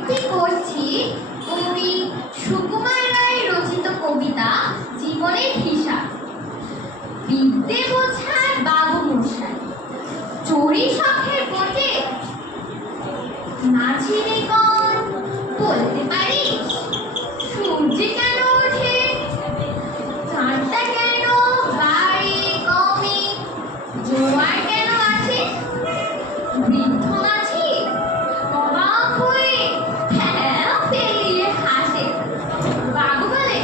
আবৃত্তি করছি কবি সুকুমার রায়ের রচিত কবিতা জীবনের হিসাব। বিদ্যে বোঝায় বাবু মশাই, চড়ি শখের বটে, মাঝি রে কন বলতে পারিস সূর্যে কেন ওঠে, চাঁদটা কেন বাড়ে কমে, জোয়ার কেন আসে, বৃদ্ধ মাঝি অবাক হয়ে ফেলা ফেলিয়ে হাসে। বাবু বলে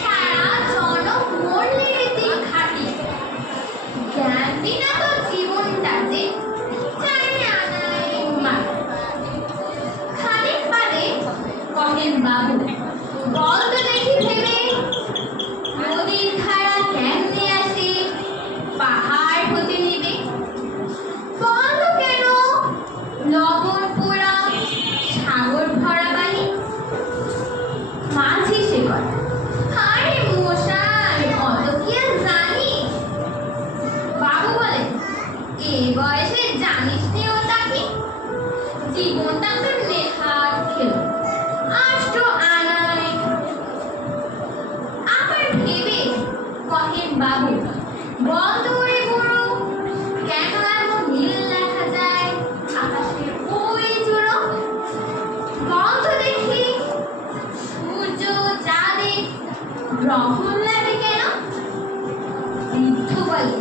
সারা জনক মরলে দিন খাটি, জ্ঞান বিনা তো জীবনটাতে জানি আনাই মার। খানিক বাদে কহেন বাবু বল তো দেখি ভেবে, নদীর ধারা কেমনে আসে, পাহাড় হতে নেবে, বল কেন লবণ পোড়া সাগর ভরা বালি। মাঝি সে কথা আরে মশাই অত কি আর জানি। বাবু বলে এ বয়সে জানিস নি ওটা কি, জীবনটা তো নেহাত খেল আষ্ট আনায়। আবার ভেবে কহেন বাবু বল তো ওরে বুড়ো, কেন এমন নীল দেখা যায় আকাশের ওই চূড়ো, বল তো দেখি সূর্য চাঁদে গ্রহণ লাগে কেন। বৃদ্ধ বলে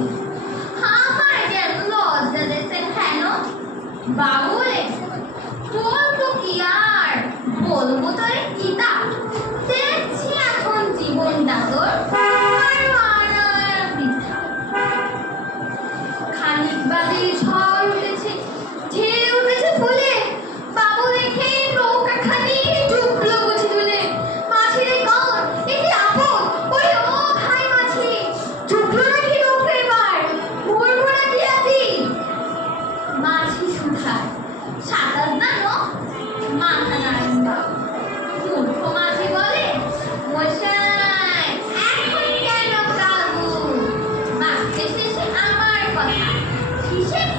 আমার যেন লজ্জা দেশে কেন। বাবু বলে বলবো কি আর, বলবো তোরে কিতা, দেখছি এখন জীবনটা তোর আরো আনায়া বৃথা। খানিক বাদে ঝড় উঠেছে, ঢেউ উঠেছে ফুলে, বাবু দেখে নৌকাখানি ডুবলো বুঝি তুলে। মাঝি রে কন এ কি আপদ, ওরে ও ভাই মাঝি, ডুবলো নাকি নৌকা এবার, মরবো নাকি আছি। মাঝি শুধায় সাঁতার জানো, মাথা নাড়েন বাবু। মূর্খ মাঝি বলে মশাই এখন কেন কাবু, বাঁচতে শেষে আমার কথা হিসেব